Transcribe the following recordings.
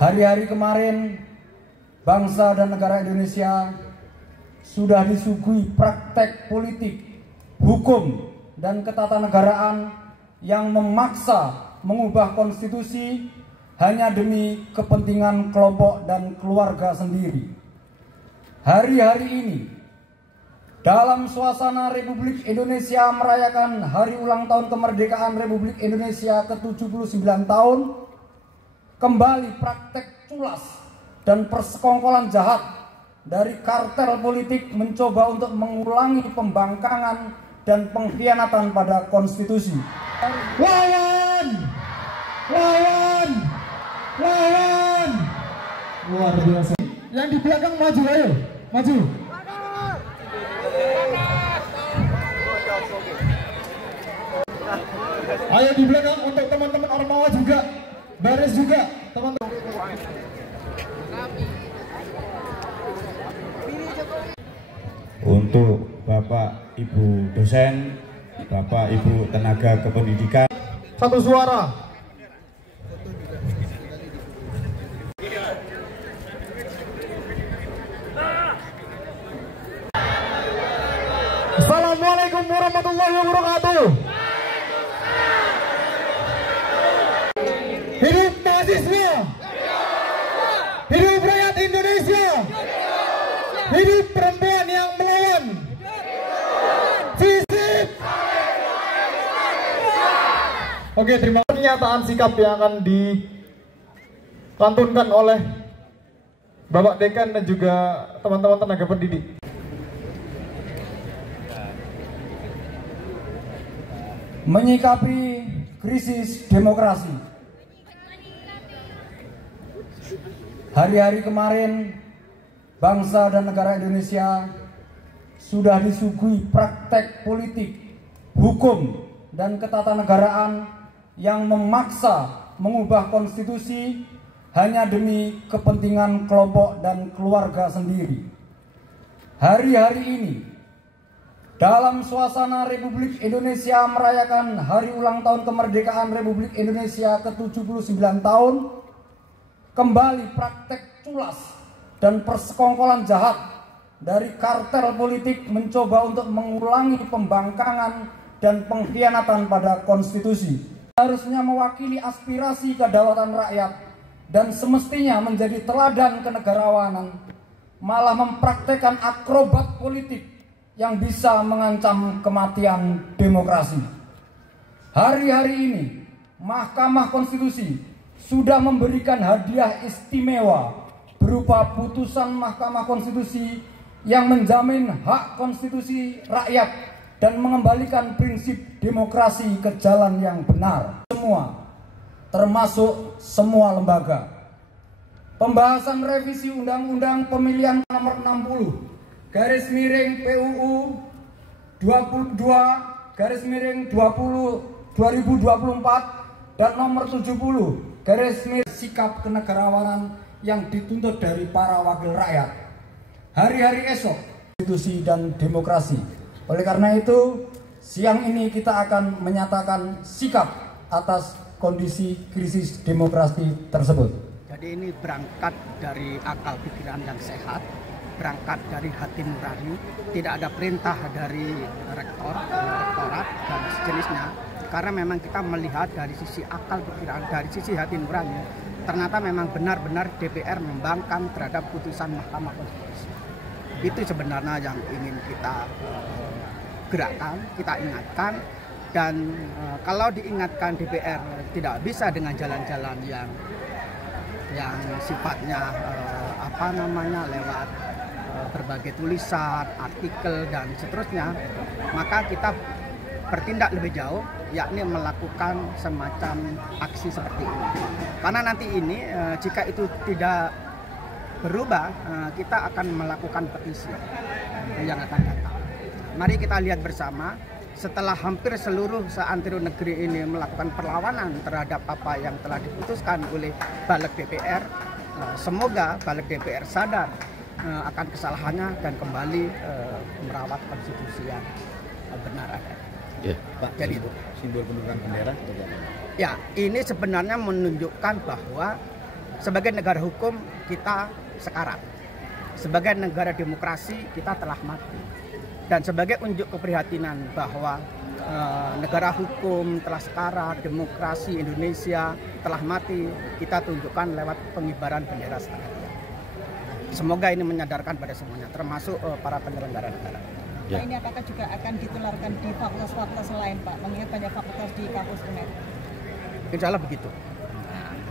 Hari-hari kemarin, bangsa dan negara Indonesia sudah disuguhi praktek politik, hukum, dan ketatanegaraan yang memaksa mengubah konstitusi hanya demi kepentingan kelompok dan keluarga sendiri. Hari-hari ini, dalam suasana Republik Indonesia merayakan hari ulang tahun kemerdekaan Republik Indonesia ke-79 tahun, kembali praktek culas dan persekongkolan jahat dari kartel politik mencoba untuk mengulangi pembangkangan dan pengkhianatan pada konstitusi. Lawan! Lawan! Lawan! Luar biasa. Yang di belakang maju, ayo. Maju. Ayo di belakang untuk teman-teman Ormawa juga. Baris juga, teman-teman. Untuk Bapak Ibu dosen, Bapak Ibu tenaga kependidikan. Satu suara. Assalamualaikum warahmatullahi wabarakatuh. Hidup mahasiswa. Hidup rakyat Indonesia. Hidup perempuan yang melawan. Sisip. Oke, terima kasih. Pernyataan sikap yang akan dilantunkan oleh Bapak Dekan dan juga teman-teman tenaga pendidik. Menyikapi krisis demokrasi. Hari-hari kemarin, bangsa dan negara Indonesia sudah disuguhi praktek politik, hukum, dan ketatanegaraan yang memaksa mengubah konstitusi hanya demi kepentingan kelompok dan keluarga sendiri. Hari-hari ini, dalam suasana Republik Indonesia merayakan hari ulang tahun kemerdekaan Republik Indonesia ke-79 tahun, kembali praktek culas dan persekongkolan jahat dari kartel politik mencoba untuk mengulangi pembangkangan dan pengkhianatan pada konstitusi. Harusnya mewakili aspirasi kedaulatan rakyat dan semestinya menjadi teladan kenegarawanan, malah mempraktekkan akrobat politik yang bisa mengancam kematian demokrasi. Hari-hari ini, Mahkamah Konstitusi sudah memberikan hadiah istimewa berupa putusan Mahkamah Konstitusi yang menjamin hak konstitusi rakyat dan mengembalikan prinsip demokrasi ke jalan yang benar. Semua, termasuk semua lembaga. Pembahasan revisi Undang-Undang Pemilihan Nomor 60 garis miring PUU 22 garis miring 2024 dan nomor 70 garis miring sikap kenegarawanan yang dituntut dari para wakil rakyat. Hari-hari esok, konstitusi dan demokrasi. Oleh karena itu, siang ini kita akan menyatakan sikap atas kondisi krisis demokrasi tersebut. Jadi ini berangkat dari akal pikiran yang sehat, berangkat dari hati nurani, tidak ada perintah dari rektorat dan sejenisnya. Karena memang kita melihat dari sisi akal pikiran, dari sisi hati nurani, ternyata memang benar-benar DPR membangkang terhadap putusan Mahkamah Konstitusi. Itu sebenarnya yang ingin kita gerakkan, kita ingatkan. Dan kalau diingatkan DPR tidak bisa dengan jalan-jalan yang sifatnya lewat berbagai tulisan, artikel dan seterusnya, maka kita bertindak lebih jauh, yakni melakukan semacam aksi seperti ini. Karena nanti ini jika itu tidak berubah, kita akan melakukan petisi yang akan datang. Mari kita lihat bersama, setelah hampir seluruh seantero negeri ini melakukan perlawanan terhadap apa yang telah diputuskan oleh Balik DPR, semoga Balik DPR sadar akan kesalahannya dan kembali merawat konstitusi yang benar ada. Ya, Pak, jadi itu simbol penurunan bendera. Ya, ini sebenarnya menunjukkan bahwa Sebagai negara hukum kita sekarat. Sebagai negara demokrasi kita telah mati. Dan sebagai unjuk keprihatinan bahwa negara hukum telah sekarat, demokrasi Indonesia telah mati, kita tunjukkan lewat pengibaran bendera setengah tiang. Semoga ini menyadarkan pada semuanya, termasuk para penyelenggara negara. Nah, ini apakah juga akan ditularkan di fakultas-fakultas lain, Pak? Mengingat banyak fakultas di kampus UNER. Insya Allah begitu.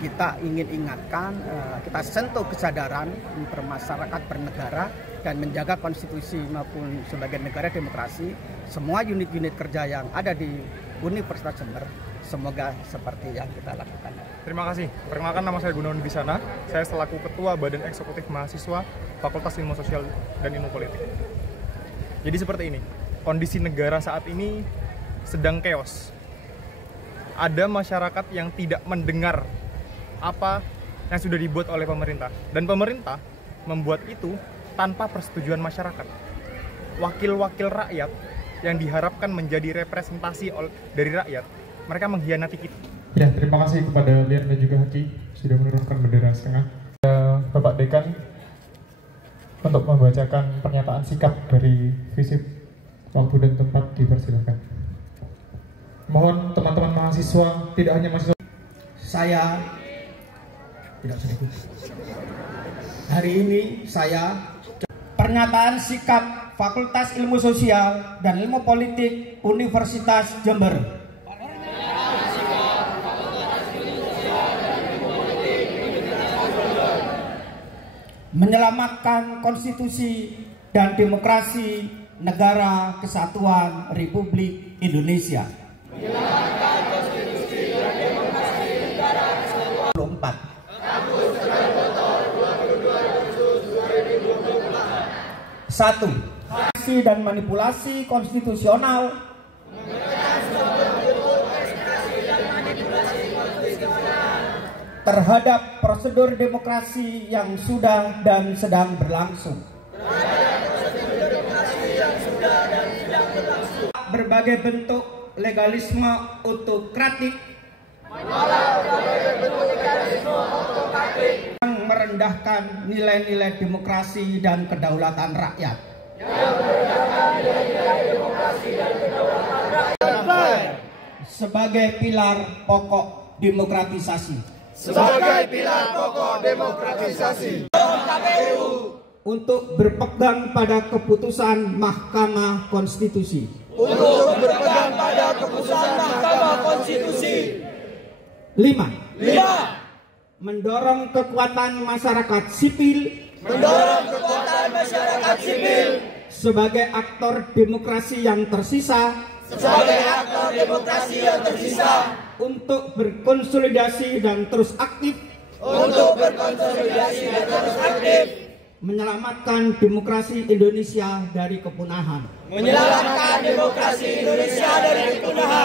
Kita ingin ingatkan, kita sentuh kesadaran bermasyarakat, bernegara, dan menjaga konstitusi maupun sebagai negara demokrasi. Semua unit-unit kerja yang ada di Universitas Jember, semoga seperti yang kita lakukan. Terima kasih. Perkenalkan, nama saya Gunawan Bisana. Saya selaku Ketua Badan Eksekutif Mahasiswa Fakultas Ilmu Sosial dan Ilmu Politik. Jadi seperti ini, kondisi negara saat ini sedang chaos. Ada masyarakat yang tidak mendengar apa yang sudah dibuat oleh pemerintah, dan pemerintah membuat itu tanpa persetujuan masyarakat. Wakil-wakil rakyat yang diharapkan menjadi representasi dari rakyat, mereka mengkhianati kita. Ya, terima kasih kepada Lian dan juga Haki sudah menurunkan bendera setengah. Bapak Dekan untuk membacakan pernyataan sikap dari FISIP. Waktu dan tempat dipersilakan. Mohon teman-teman mahasiswa, tidak hanya mahasiswa. Saya hari ini pernyataan sikap Fakultas Ilmu Sosial dan Ilmu Politik Universitas Jember. Menyelamatkan konstitusi dan demokrasi Negara Kesatuan Republik Indonesia. Menyelamatkan konstitusi dan demokrasi Negara Kesatuan 24. Satu, dan manipulasi konstitusional terhadap prosedur demokrasi yang sudah dan sedang berlangsung. Berbagai bentuk legalisme autokratik yang merendahkan nilai-nilai demokrasi dan kedaulatan rakyat. Sebagai pilar pokok demokratisasi. Untuk berpegang pada keputusan Mahkamah Konstitusi. Lima. Mendorong kekuatan masyarakat sipil sebagai aktor demokrasi yang tersisa untuk berkonsolidasi dan terus aktif menyelamatkan demokrasi Indonesia dari kepunahan.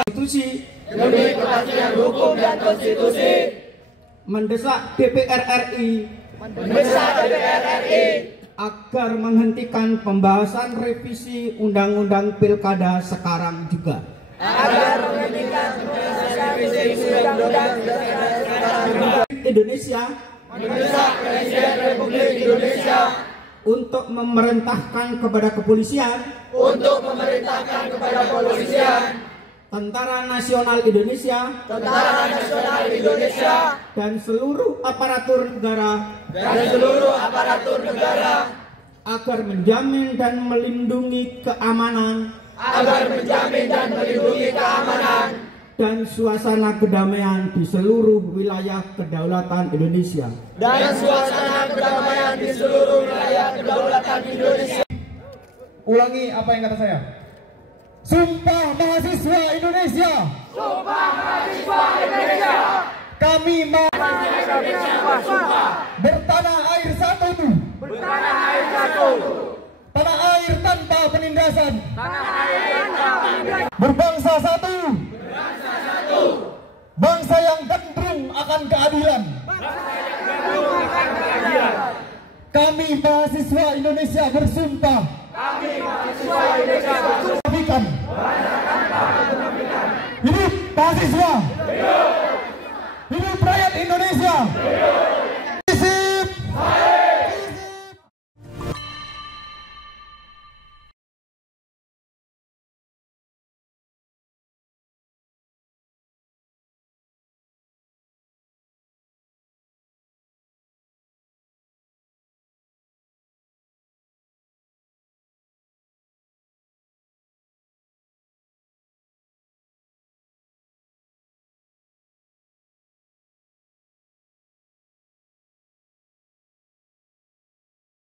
Konstitusi demi kepastian hukum dan konstitusi. Mendesak DPR RI agar menghentikan pembahasan revisi Undang-Undang Pilkada sekarang juga. Indonesia mendesak Presiden Republik Indonesia untuk memerintahkan kepada kepolisian Tentara Nasional Indonesia dan seluruh aparatur negara agar menjamin dan melindungi keamanan dan suasana kedamaian di seluruh wilayah kedaulatan Indonesia. Ulangi apa yang kata saya. Sumpah mahasiswa Indonesia. Kami bertanah air satu. Tanah air tanpa penindasan. Berbangsa satu. Bangsa yang gandrung akan keadilan. Kami mahasiswa Indonesia bersumpah. Hidup mahasiswa. Hidup rakyat Indonesia.